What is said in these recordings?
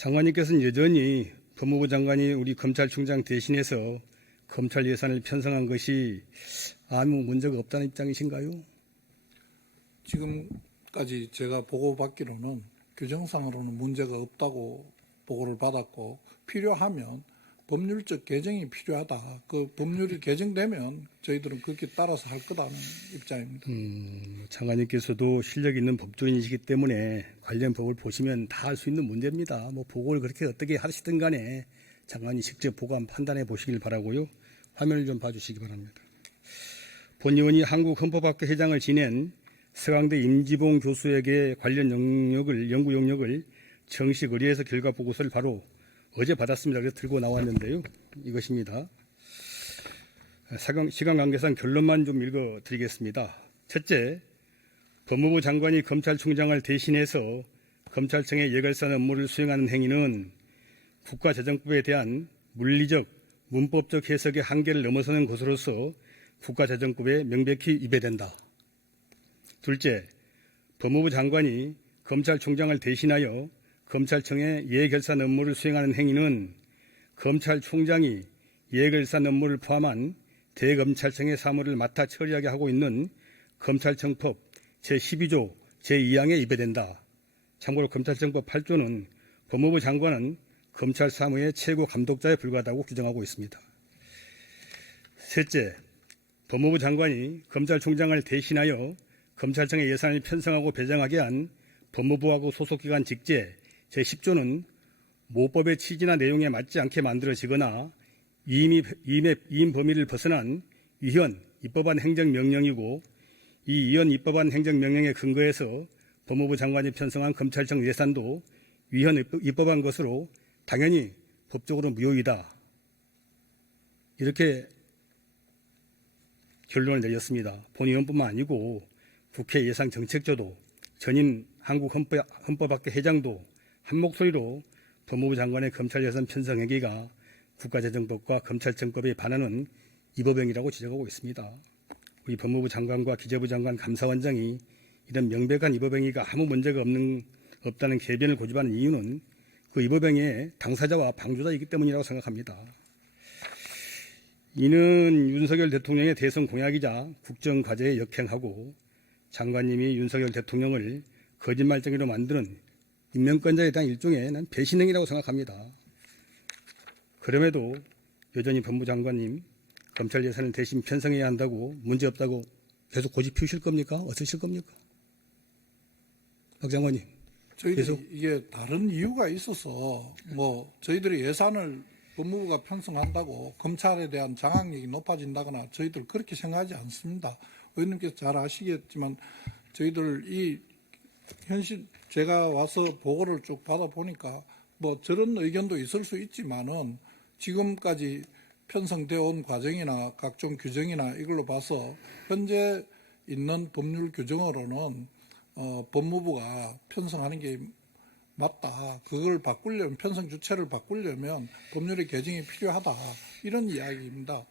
장관님께서는 여전히 법무부 장관이 우리 검찰총장 대신해서 검찰 예산을 편성한 것이 아무 문제가 없다는 입장이신가요? 지금까지 제가 보고받기로는 규정상으로는 문제가 없다고 보고를 받았고, 필요하면 법률적 개정이 필요하다. 그 법률이 개정되면 저희들은 그렇게 따라서 할 거다는 입장입니다. 장관님께서도 실력 있는 법조인이시기 때문에 관련 법을 보시면 다 할 수 있는 문제입니다. 뭐 보고를 그렇게 어떻게 하시든 간에 장관이 직접 보고 한번 판단해 보시길 바라고요. 화면을 좀 봐주시기 바랍니다. 본 의원이 한국헌법학회 회장을 지낸 서강대 임지봉 교수에게 관련 연구 영역을 정식 의뢰해서 결과 보고서를 바로 어제 받았습니다. 그래서 들고 나왔는데요. 이것입니다. 시간 관계상 결론만 좀 읽어드리겠습니다. 첫째, 법무부 장관이 검찰총장을 대신해서 검찰청의 예결산 업무를 수행하는 행위는 국가재정법에 대한 물리적, 문법적 해석의 한계를 넘어서는 것으로서 국가재정법에 명백히 위배된다. 둘째, 법무부 장관이 검찰총장을 대신하여 검찰청의 예결산 업무를 수행하는 행위는 검찰총장이 예결산 업무를 포함한 대검찰청의 사무를 맡아 처리하게 하고 있는 검찰청법 제12조 제2항에 위배된다. 참고로 검찰청법 8조는 법무부 장관은 검찰 사무의 최고 감독자에 불과하다고 규정하고 있습니다. 셋째, 법무부 장관이 검찰총장을 대신하여 검찰청의 예산을 편성하고 배정하게 한 법무부하고 소속기관 직제 제10조는 모법의 취지나 내용에 맞지 않게 만들어지거나 위임 범위를 벗어난 위헌 입법한 행정명령이고, 이 위헌 입법한 행정명령에 근거해서 법무부 장관이 편성한 검찰청 예산도 위헌 입법한 것으로 당연히 법적으로 무효이다. 이렇게 결론을 내렸습니다. 본 의원뿐만 아니고 국회 예산정책조도 전임 한국헌법학회 회장도 한 목소리로 법무부 장관의 검찰 예산 편성 행위가 국가재정법과 검찰청법에 반하는 위법행위라고 지적하고 있습니다. 우리 법무부 장관과 기재부 장관 감사원장이 이런 명백한 위법행위가 아무 문제가 없다는 궤변을 고집하는 이유는 그 위법행위의 당사자와 방조자이기 때문이라고 생각합니다. 이는 윤석열 대통령의 대선 공약이자 국정과제에 역행하고 장관님이 윤석열 대통령을 거짓말쟁이로 만드는 임명권자에 대한 일종의 난 배신행위라고 생각합니다. 그럼에도 여전히 법무부 장관님 검찰 예산을 대신 편성해야 한다고 문제없다고 계속 고집 피우실 겁니까? 어쩌실 겁니까? 박 장관님. 저희들이 이게 다른 이유가 있어서 저희들이 예산을 법무부가 편성한다고 검찰에 대한 장악력이 높아진다거나 저희들 그렇게 생각하지 않습니다. 의원님께서 잘 아시겠지만 저희들 이 현실 제가 와서 보고를 쭉 받아보니까 저런 의견도 있을 수 있지만은 지금까지 편성되어 온 과정이나 각종 규정이나 이걸로 봐서 현재 있는 법률 규정으로는 법무부가 편성하는 게 맞다. 그걸 바꾸려면 편성 주체를 바꾸려면 법률의 개정이 필요하다. 이런 이야기입니다.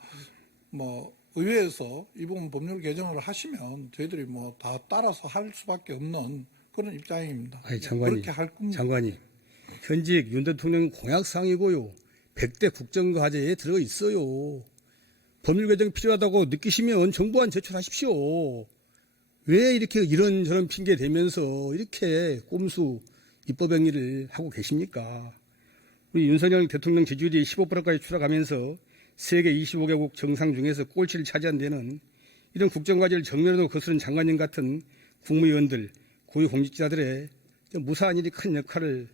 의회에서 이 부분 법률 개정을 하시면 저희들이 다 따라서 할 수밖에 없는 그런 입장입니다. 아니, 장관님, 그렇게 할 겁니다. 장관님, 현직 윤 대통령 공약사항이고요. 100대 국정과제에 들어 있어요. 법률 개정이 필요하다고 느끼시면 정부안 제출하십시오. 왜 이렇게 이런저런 핑계 대면서 이렇게 꼼수 입법행위를 하고 계십니까? 우리 윤석열 대통령 지지율이 15%까지 추락하면서 세계 25개국 정상 중에서 꼴찌를 차지한 데는 이런 국정과제를 정면으로 거스른 장관님 같은 국무위원들, 고위공직자들의 무사한 일이 큰 역할을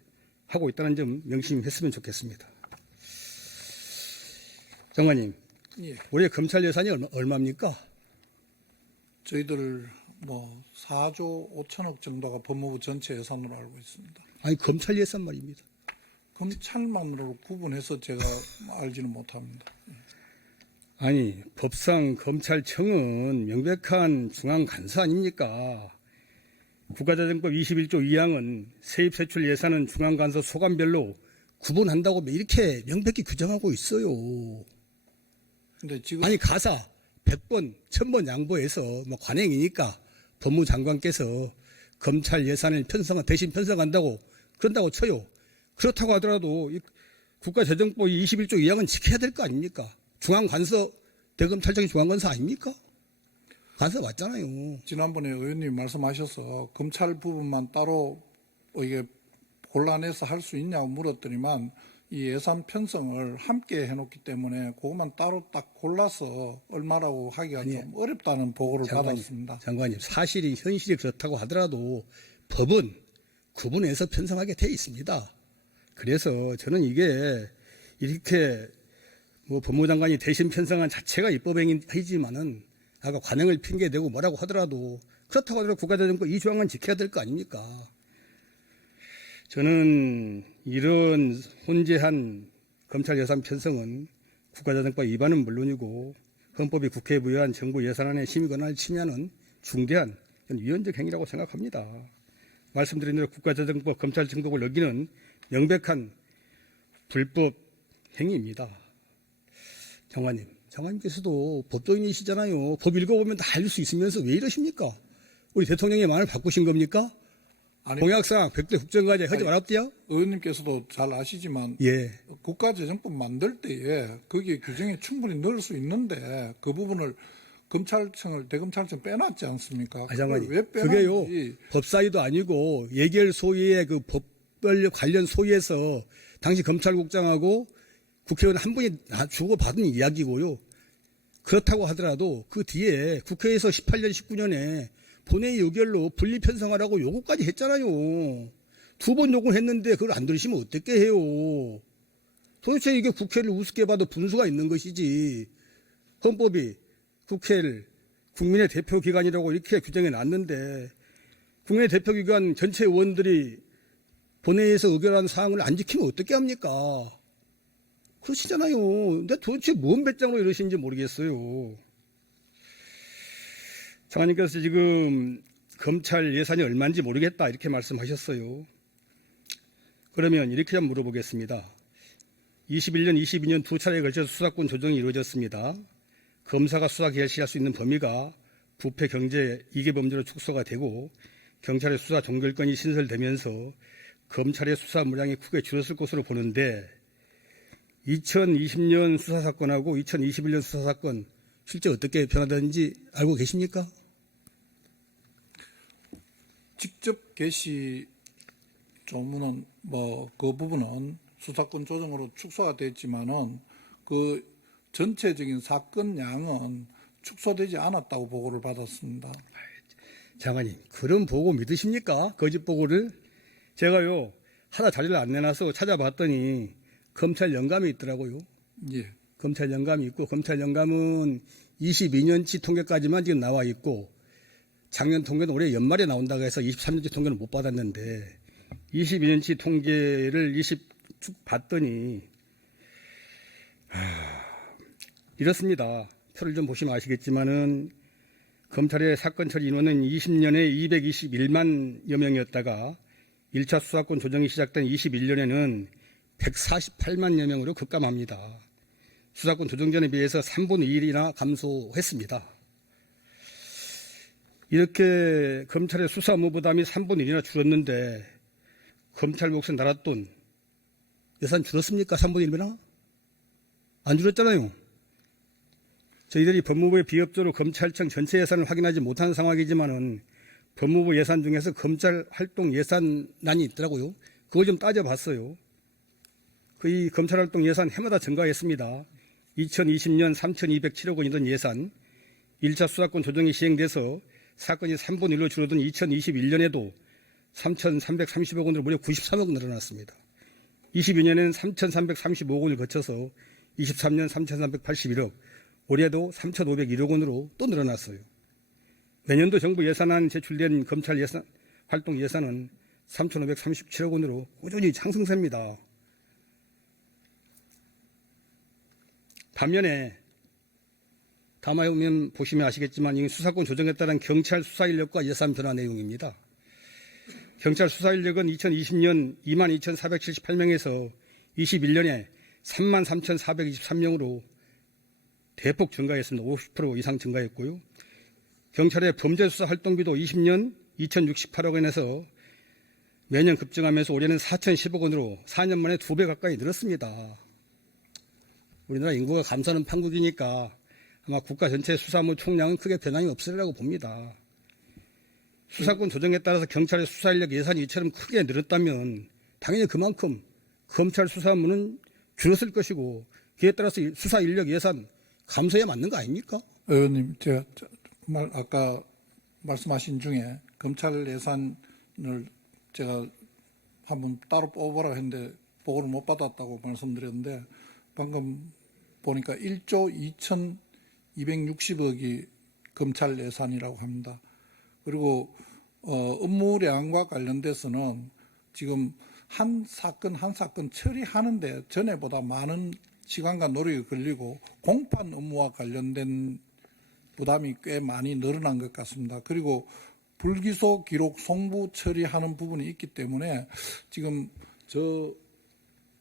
하고 있다는 점 명심했으면 좋겠습니다. 장관님, 예. 올해 검찰 예산이 얼마입니까? 저희들 4조 5천억 정도가 법무부 전체 예산으로 알고 있습니다. 아니, 검찰 예산 말입니다. 검찰만으로 구분해서 제가 알지는 못합니다. 아니, 법상 검찰청은 명백한 중앙간사 아닙니까? 국가재정법 21조 2항은 세입세출 예산은 중앙간서 소관별로 구분한다고 이렇게 명백히 규정하고 있어요. 근데 지금 아니, 가사 100번, 1000번 양보해서 관행이니까 법무장관께서 검찰 예산을 대신 편성한다고 그런다고 쳐요. 그렇다고 하더라도 이 국가재정법 21조 2항은 지켜야 될 거 아닙니까? 중앙관서, 대검찰청이 중앙관서 아닙니까? 관서 맞잖아요. 지난번에 의원님이 말씀하셔서 검찰 부분만 따로 이게 골라내서 할 수 있냐고 물었더니만 이 예산 편성을 함께 해놓기 때문에 그것만 따로 딱 골라서 얼마라고 하기가 좀 어렵다는 보고를 받았습니다. 장관님, 사실이 현실이 그렇다고 하더라도 법은 구분해서 편성하게 돼 있습니다. 그래서 저는 이게 이렇게 뭐 법무장관이 대신 편성한 자체가 입법행위이지만은 아까 관행을 핑계대고 뭐라고 하더라도 그렇다고 하더라도 국가재정법 2조항은 지켜야 될 거 아닙니까? 저는 이런 혼재한 검찰 예산 편성은 국가재정법 위반은 물론이고 헌법이 국회에 부여한 정부 예산안의 심의 권한을 침해하는 중대한 위헌적 행위라고 생각합니다. 말씀드린 대로 국가재정법 검찰 정법을 어기는 명백한 불법 행위입니다. 장관님께서도 법조인이시잖아요. 법 읽어보면 다 알 수 있으면서 왜 이러십니까? 우리 대통령의 마음을 바꾸신 겁니까? 아니, 공약사항 100대 국정과제 하지 말았대요? 의원님께서도 잘 아시지만 예. 국가재정법 만들 때에 거기에 규정에 충분히 넣을 수 있는데 그 부분을 검찰청을 대검찰청 빼놨지 않습니까? 장관님, 왜 그게요. 빼놨는지 법사위도 아니고 예결 소위의 그 법별 관련 소위에서 당시 검찰국장하고 국회의원 한 분이 주고받은 이야기고요. 그렇다고 하더라도 그 뒤에 국회에서 18년, 19년에 본회의 의결로 분리 편성하라고 요구까지 했잖아요. 2번 요구를 했는데 그걸 안 들으시면 어떻게 해요. 도대체 이게 국회를 우습게 봐도 분수가 있는 것이지. 헌법이 국회를 국민의 대표기관이라고 이렇게 규정해 놨는데 국민의 대표기관 전체 의원들이 본회의에서 의결한 사항을 안 지키면 어떻게 합니까? 그러시잖아요. 근데 도대체 뭔 배짱으로 이러시는지 모르겠어요. 장관님께서 지금 검찰 예산이 얼마인지 모르겠다 이렇게 말씀하셨어요. 그러면 이렇게 한번 물어보겠습니다. 21년, 22년 두 차례에 걸쳐서 수사권 조정이 이루어졌습니다. 검사가 수사 개시할 수 있는 범위가 부패, 경제, 이계범죄로 축소가 되고 경찰의 수사 종결권이 신설되면서 검찰의 수사 물량이 크게 줄었을 것으로 보는데 2020년 수사사건하고 2021년 수사사건 실제 어떻게 변화되는지 알고 계십니까? 직접 개시 조문은 그 부분은 수사권 조정으로 축소가 됐지만은 그 전체적인 사건 양은 축소되지 않았다고 보고를 받았습니다. 장관님, 그런 보고 믿으십니까? 거짓 보고를? 제가요, 하나 자리를 안 내놔서 찾아봤더니 검찰 영감이 있더라고요. 예. 검찰 영감이 있고, 검찰 영감은 22년치 통계까지만 지금 나와 있고, 작년 통계는 올해 연말에 나온다고 해서 23년치 통계는 못 받았는데, 22년치 통계를 쭉 봤더니, 이렇습니다. 표를 좀 보시면 아시겠지만은, 검찰의 사건 처리 인원은 20년에 221만여 명이었다가 1차 수사권 조정이 시작된 21년에는 148만여 명으로 급감합니다. 수사권 조정 전에 비해서 3분의 1이나 감소했습니다. 이렇게 검찰의 수사 업무 부담이 3분의 1이나 줄었는데 검찰 몫은 나랏돈 예산 줄었습니까? 3분의 1이나? 안 줄었잖아요. 저희들이 법무부의 비협조로 검찰청 전체 예산을 확인하지 못한 상황이지만은 법무부 예산 중에서 검찰 활동 예산란이 있더라고요. 그거 좀 따져봤어요. 이 검찰 활동 예산 해마다 증가했습니다. 2020년 3,207억 원이던 예산, 1차 수사권 조정이 시행돼서 사건이 3분의 1로 줄어든 2021년에도 3,330억 원으로 무려 93억 늘어났습니다. 22년에는 3,335억 원을 거쳐서 23년 3,381억, 올해도 3,501억 원으로 또 늘어났어요. 내년도 정부 예산안 제출된 검찰 예산, 활동 예산은 3,537억 원으로 꾸준히 상승세입니다. 반면에 다음화면 보시면 아시겠지만 이 수사권 조정에 따른 경찰 수사 인력과 예산 변화 내용입니다. 경찰 수사 인력은 2020년 22,478명에서 21년에 33,423명으로 대폭 증가했습니다. 50% 이상 증가했고요. 경찰의 범죄수사 활동비도 20년 2,068억 원에서 매년 급증하면서 올해는 4,010억 원으로 4년 만에 2배 가까이 늘었습니다. 우리나라 인구가 감소하는 판국이니까 아마 국가 전체 수사무 총량은 크게 변함이 없으리라고 봅니다. 수사권 조정에 따라서 경찰의 수사인력 예산이 이처럼 크게 늘었다면 당연히 그만큼 검찰 수사무는 줄었을 것이고 그에 따라서 수사 인력 예산 감소에 맞는 거 아닙니까? 의원님, 제가 아까 말씀하신 중에 검찰 예산을 제가 한번 따로 뽑으라고 했는데 보고를 못 받았다고 말씀드렸는데 방금 보니까 1조 2,260억이 검찰 예산이라고 합니다. 그리고 업무량과 관련돼서는 지금 한 사건 한 사건 처리하는데 전에보다 많은 시간과 노력이 걸리고 공판 업무와 관련된 부담이 꽤 많이 늘어난 것 같습니다. 그리고 불기소 기록 송부 처리하는 부분이 있기 때문에 지금 저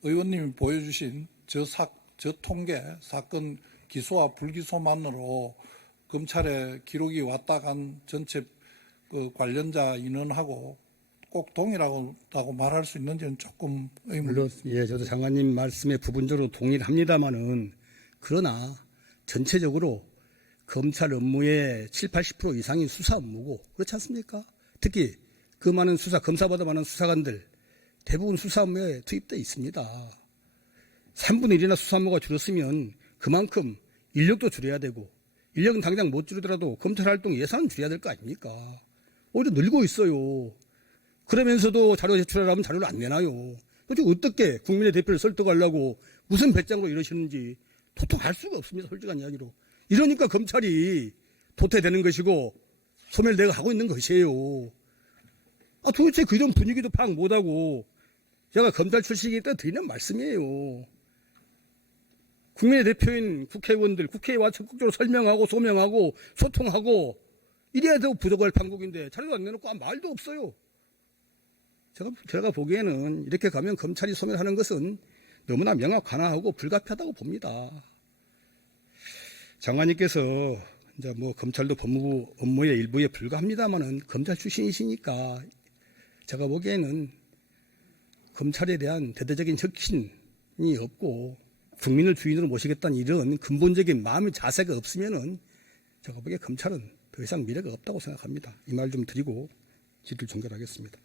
의원님이 보여주신 저 통계 사건 기소와 불기소만으로 검찰에 기록이 왔다 간 전체 그 관련자 인원하고 꼭 동일하다고 말할 수 있는지는 조금 의문이 물론 있습니다. 예, 저도 장관님 말씀에 부분적으로 동의를 합니다만은 그러나 전체적으로 검찰 업무의 7, 80% 이상이 수사 업무고 그렇지 않습니까? 특히 그 많은 검사보다 많은 수사관들 대부분 수사 업무에 투입되어 있습니다. 3분의 1이나 수사 업무가 줄었으면 그만큼 인력도 줄여야 되고 인력은 당장 못 줄이더라도 검찰 활동 예산은 줄여야 될 거 아닙니까? 오히려 늘고 있어요. 그러면서도 자료 제출하라면 자료를 안 내놔요. 도대체 어떻게 국민의 대표를 설득하려고 무슨 배짱으로 이러시는지 도통 알 수가 없습니다. 솔직한 이야기로. 이러니까 검찰이 도태되는 것이고 소멸되어 가고 있는 것이에요. 도대체 그런 분위기도 파악 못하고 제가 검찰 출신이기 때문에 드리는 말씀이에요. 국민의 대표인 국회의원들, 국회에 와 적극적으로 설명하고 소명하고 소통하고 이래야 더 부족할 판국인데 자료도 안 내놓고 말도 없어요. 제가 보기에는 이렇게 가면 검찰이 소멸하는 것은 너무나 명확하고 불가피하다고 봅니다. 장관님께서 이제 뭐 검찰도 법무부 업무의 일부에 불과합니다만은 검찰 출신이시니까 제가 보기에는 검찰에 대한 대대적인 혁신이 없고 국민을 주인으로 모시겠다는 이런 근본적인 마음의 자세가 없으면은 제가 보기에 검찰은 더 이상 미래가 없다고 생각합니다. 이 말 좀 드리고 질의를 종결하겠습니다.